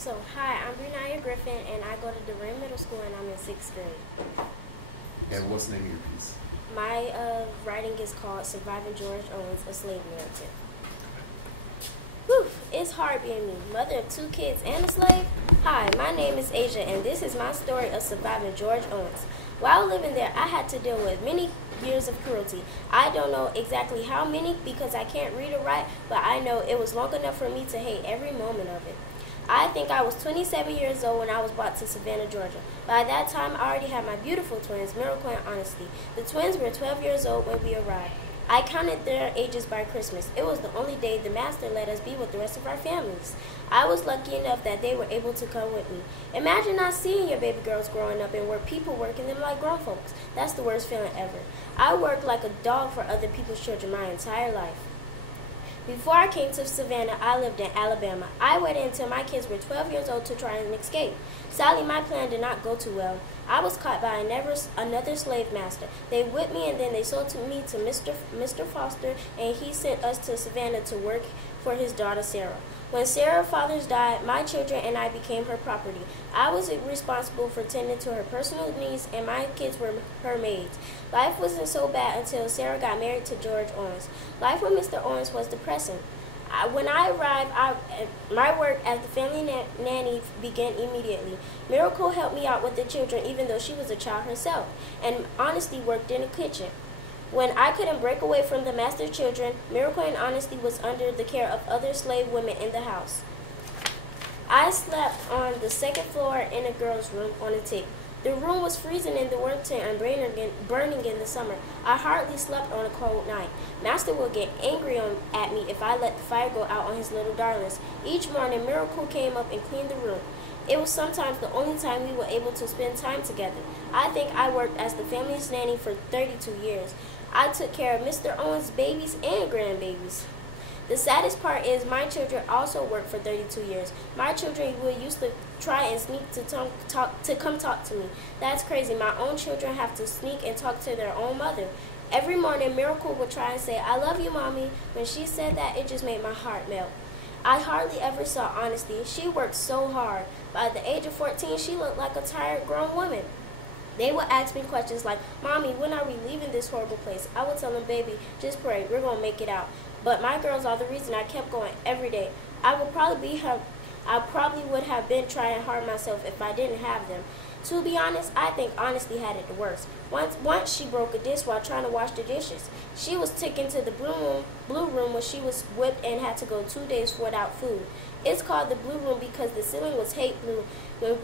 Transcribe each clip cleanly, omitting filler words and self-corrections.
So, hi, I'm Breniyah Griffin, and I go to DeRay Middle School, and I'm in 6th grade. And what's the name of your piece? My writing is called Surviving George Owens, A Slave Narrative. Whew, it's hard being me, mother of 2 kids and a slave. Hi, my name is Asia, and this is my story of surviving George Owens. While living there, I had to deal with many years of cruelty. I don't know exactly how many because I can't read or write, but I know it was long enough for me to hate every moment of it. I think I was 27 years old when I was brought to Savannah, Georgia. By that time, I already had my beautiful twins, Miracle and Honesty. The twins were 12 years old when we arrived. I counted their ages by Christmas. It was the only day the master let us be with the rest of our families. I was lucky enough that they were able to come with me. Imagine not seeing your baby girls growing up and where people working them like grown folks. That's the worst feeling ever. I worked like a dog for other people's children my entire life. Before I came to Savannah, I lived in Alabama. I waited until my kids were 12 years old to try and escape. Sadly, my plan did not go too well. I was caught by another slave master. They whipped me and then they sold me to Mr. Foster, and he sent us to Savannah to work for his daughter Sarah. When Sarah's father died, my children and I became her property. I was responsible for tending to her personal needs, and my kids were her maids. Life wasn't so bad until Sarah got married to George Owens. Life with Mr. Owens was depressing. When I arrived, my work as the family nanny began immediately. Miracle helped me out with the children even though she was a child herself, and Honesty worked in the kitchen. When I couldn't break away from the master's children, Miracle and Honesty was under the care of other slave women in the house. I slept on the 2nd floor in a girl's room on a tick. The room was freezing in the winter and burning in the summer. I hardly slept on a cold night. Master would get angry at me if I let the fire go out on his little darlings. Each morning, Miracle came up and cleaned the room. It was sometimes the only time we were able to spend time together. I think I worked as the family's nanny for 32 years. I took care of Mr. Owens' babies and grandbabies. The saddest part is my children also worked for 32 years. My children would used to try and sneak to come talk to me. That's crazy. My own children have to sneak and talk to their own mother. Every morning, Miracle would try and say, "I love you, Mommy." When she said that, it just made my heart melt. I hardly ever saw Honesty. She worked so hard. By the age of 14, she looked like a tired grown woman. They would ask me questions like, "Mommy, when are we leaving this horrible place?" I would tell them, "Baby, just pray. We're going to make it out." But my girls are the reason I kept going every day. I probably would have been trying hard myself if I didn't have them. To be honest, I think Honesty had it the worst. Once she broke a dish while trying to wash the dishes. She was taken to the blue room where she was whipped and had to go 2 days without food. It's called the blue room because the ceiling was hate blue. When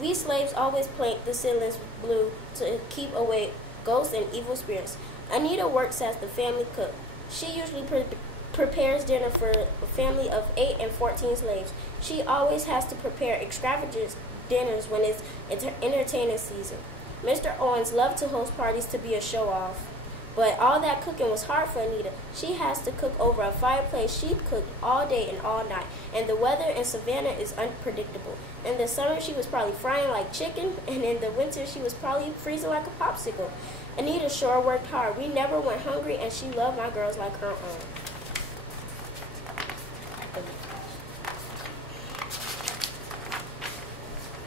we slaves always paint the ceilings blue to keep away ghosts and evil spirits. Aniyah works as the family cook. She usually prepares dinner for a family of 8 and 14 slaves. She always has to prepare extravagant dinners when it's entertaining season. Mr. Owens loved to host parties to be a show-off. But all that cooking was hard for Aniyah. She has to cook over a fireplace. She cooked all day and all night. And the weather in Savannah is unpredictable. In the summer, she was probably frying like chicken. And in the winter, she was probably freezing like a popsicle. Aniyah sure worked hard. We never went hungry, and she loved my girls like her own.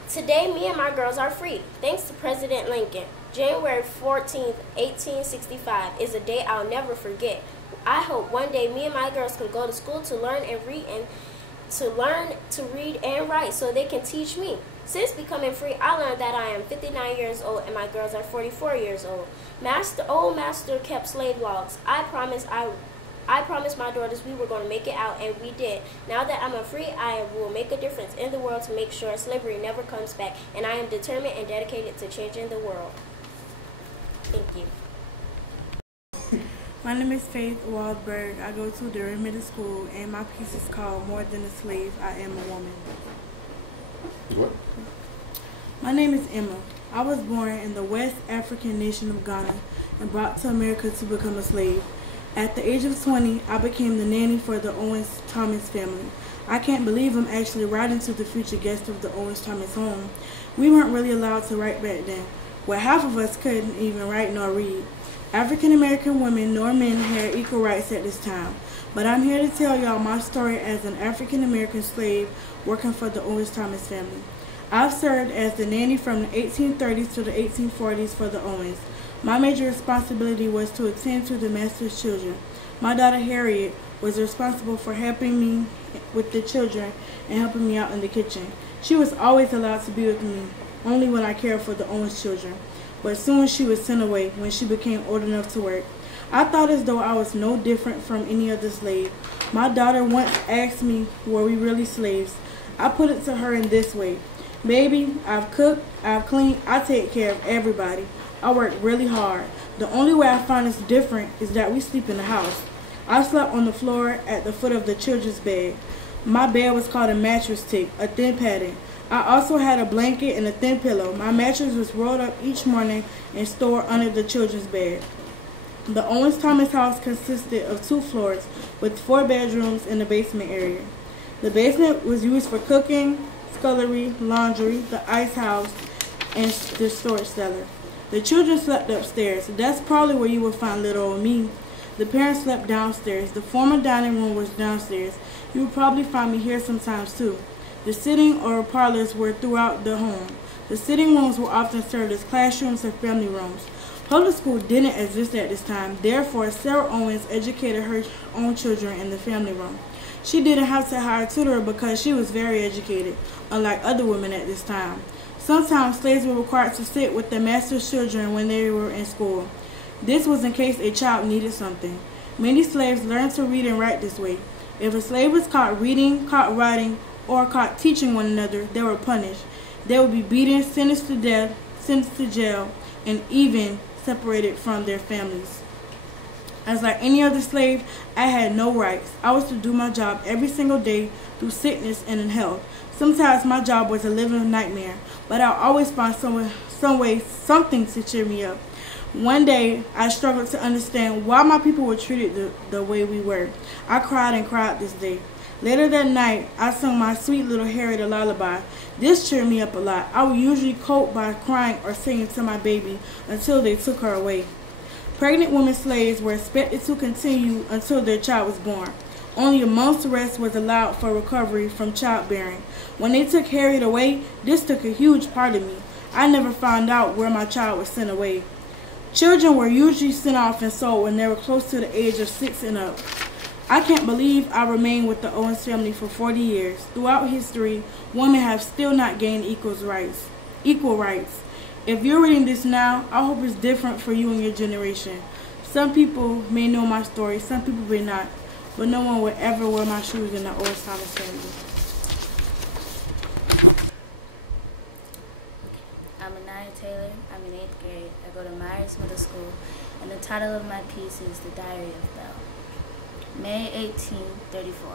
Today, me and my girls are free, thanks to President Lincoln. January 14th, 1865 is a day I'll never forget. I hope one day me and my girls can go to school to learn and read and write so they can teach me. Since becoming free, I learned that I am 59 years old and my girls are 44 years old. Old master kept slave laws. I promised my daughters we were going to make it out, and we did. Now that I'm free, I will make a difference in the world to make sure slavery never comes back, and I am determined and dedicated to changing the world. Thank you. My name is Faith Waldberg. I go to DeRay Middle School, and my piece is called More Than a Slave, I Am a Woman. What? My name is Emma. I was born in the West African nation of Ghana and brought to America to become a slave. At the age of 20, I became the nanny for the Owens-Thomas family. I can't believe I'm actually writing to the future guest of the Owens-Thomas home. We weren't really allowed to write back then. Well, half of us couldn't even write nor read. African American women nor men had equal rights at this time. but I'm here to tell y'all my story as an African American slave working for the Owens Thomas family. I've served as the nanny from the 1830s to the 1840s for the Owens. My major responsibility was to attend to the master's children. My daughter Harriet was responsible for helping me with the children and helping me out in the kitchen. She was always allowed to be with me, only when I cared for the Owens children, but soon she was sent away when she became old enough to work. I thought as though I was no different from any other slave. My daughter once asked me, were we really slaves? I put it to her in this way. Baby, I've cooked, I've cleaned, I take care of everybody. I work really hard. The only way I find us different is that we sleep in the house. I slept on the floor at the foot of the children's bed. My bed was called a mattress tick, a thin padding. I also had a blanket and a thin pillow. My mattress was rolled up each morning and stored under the children's bed. The Owens Thomas house consisted of 2 floors with 4 bedrooms in the basement area. The basement was used for cooking, scullery, laundry, the ice house, and the storage cellar. The children slept upstairs. That's probably where you will find little old me. The parents slept downstairs. The former dining room was downstairs. You would probably find me here sometimes too. The sitting or parlors were throughout the home. The sitting rooms were often served as classrooms or family rooms. Public school didn't exist at this time. Therefore, Sarah Owens educated her own children in the family room. She didn't have to hire a tutor because she was very educated, unlike other women at this time. Sometimes slaves were required to sit with their master's children when they were in school. This was in case a child needed something. Many slaves learned to read and write this way. If a slave was caught reading, caught writing, or caught teaching one another, they were punished. They would be beaten, sentenced to death, sentenced to jail, and even separated from their families. As like any other slave, I had no rights. I was to do my job every single day through sickness and in health. Sometimes my job was a living nightmare, but I always found something to cheer me up. One day, I struggled to understand why my people were treated the way we were. I cried and cried this day. Later that night, I sung my sweet little Harriet a lullaby. This cheered me up a lot. I would usually cope by crying or singing to my baby until they took her away. Pregnant women slaves were expected to continue until their child was born. Only a month's rest was allowed for recovery from childbearing. When they took Harriet away, this took a huge part of me. I never found out where my child was sent away. Children were usually sent off and sold when they were close to the age of 6 and up. I can't believe I remained with the Owens family for 40 years. Throughout history, women have still not gained equal rights. If you're reading this now, I hope it's different for you and your generation. Some people may know my story, some people may not, but no one would ever wear my shoes in the Owens Thomas family. I'm Aniyah Taylor. I'm in 8th grade. I go to Myers Middle School, and the title of my piece is The Diary of Belle. May 1834.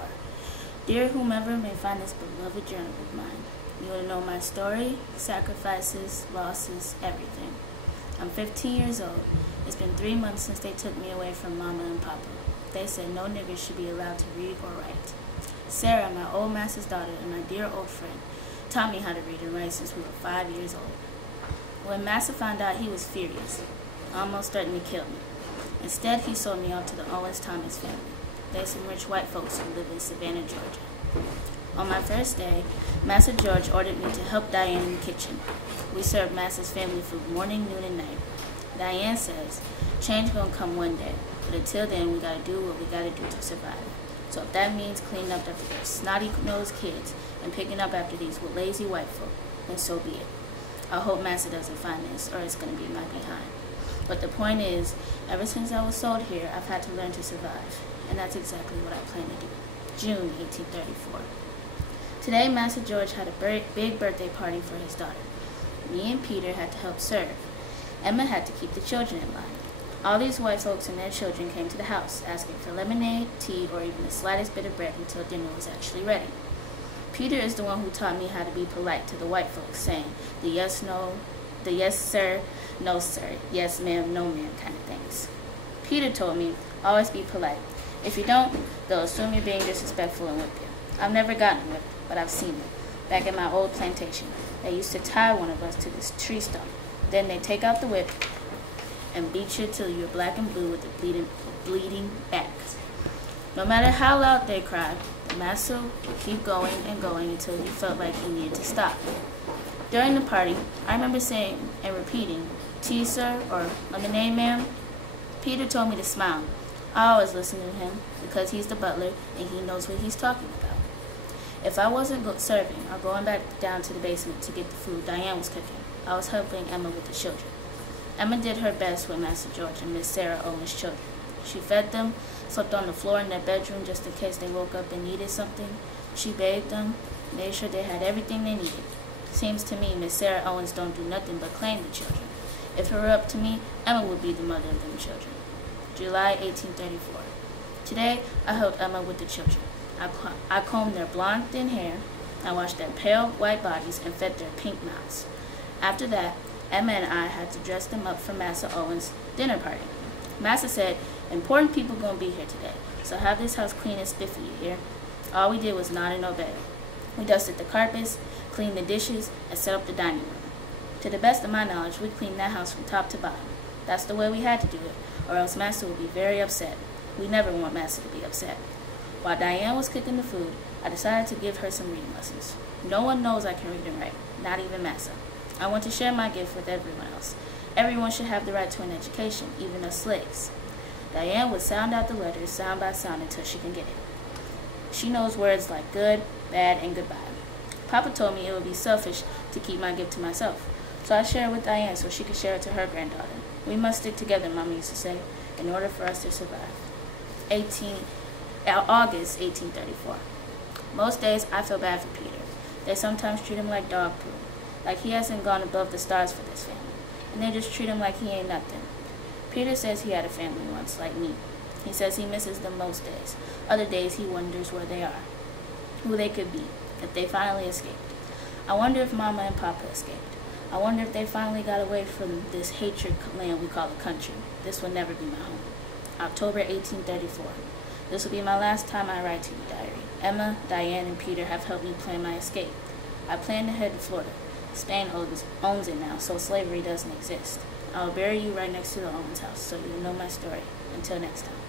Dear whomever may find this beloved journal of mine, you will know my story, sacrifices, losses, everything. I'm 15 years old. It's been 3 months since they took me away from Mama and Papa. They said no nigger should be allowed to read or write. Sarah, my old master's daughter and my dear old friend, taught me how to read and write since we were 5 years old. When Master found out, he was furious, almost threatened to kill me. Instead, he sold me off to the Owens Thomas family. They're some rich white folks who live in Savannah, Georgia. On my first day, Master George ordered me to help Diane in the kitchen. We served Master's family food morning, noon, and night. Diane says, change gonna come one day, but until then, we gotta do what we gotta do to survive. So if that means cleaning up after those snotty-nosed kids and picking up after these lazy white folk, then so be it. I hope Master doesn't find this, or it's gonna be my behind. But the point is, ever since I was sold here, I've had to learn to survive. And that's exactly what I plan to do. June 1834. Today, Master George had a big birthday party for his daughter. Me and Peter had to help serve. Emma had to keep the children in line. All these white folks and their children came to the house, asking for lemonade, tea, or even the slightest bit of bread until dinner was actually ready. Peter is the one who taught me how to be polite to the white folks, saying the yes, no, the yes, sir, no, sir, yes, ma'am, no, ma'am kind of things. Peter told me, always be polite. If you don't, they'll assume you're being disrespectful and whip you. I've never gotten whipped, but I've seen it. Back at my old plantation, they used to tie one of us to this tree stump. Then they take out the whip and beat you till you're black and blue with a bleeding back. No matter how loud they cried, the master would keep going and going until he felt like he needed to stop. During the party, I remember saying and repeating, "Tea, sir," or "Lemonade, ma'am." Peter told me to smile. I always listen to him because he's the butler and he knows what he's talking about. If I wasn't serving or going back down to the basement to get the food Diane was cooking, I was helping Emma with the children. Emma did her best with Master George and Miss Sarah Owens' children. She fed them, slept on the floor in their bedroom just in case they woke up and needed something. She bathed them, made sure they had everything they needed. Seems to me Miss Sarah Owens don't do nothing but claim the children. If it were up to me, Emma would be the mother of them children. July 1834. Today, I helped Emma with the children. I combed their blonde, thin hair. I washed their pale, white bodies and fed their pink mouths. After that, Emma and I had to dress them up for Master Owens' dinner party. Master said, "Important people gonna be here today, so have this house clean and spiffy, you hear?" All we did was nod and obey. We dusted the carpets, cleaned the dishes, and set up the dining room. To the best of my knowledge, we cleaned that house from top to bottom. That's the way we had to do it, or else Master would be very upset. We never want Master to be upset. While Diane was cooking the food, I decided to give her some reading lessons. No one knows I can read and write, not even Master. I want to share my gift with everyone else. Everyone should have the right to an education, even us slaves. Diane would sound out the letters sound by sound until she can get it. She knows words like good, bad, and goodbye. Papa told me it would be selfish to keep my gift to myself, so I shared it with Diane so she could share it to her granddaughter. We must stick together, Mama used to say, in order for us to survive. August 1834. Most days I feel bad for Peter. They sometimes treat him like dog poo, like he hasn't gone above the stars for this family, and they just treat him like he ain't nothing. Peter says he had a family once, like me. He says he misses them most days. Other days he wonders where they are, who they could be, if they finally escaped. I wonder if Mama and Papa escaped. I wonder if they finally got away from this hatred land we call a country. This will never be my home. October 1834. This will be my last time I write to you, diary. Emma, Diane, and Peter have helped me plan my escape. I plan to head to Florida. Spain owns it now, so slavery doesn't exist. I will bury you right next to the Owens house, so you will know my story. Until next time.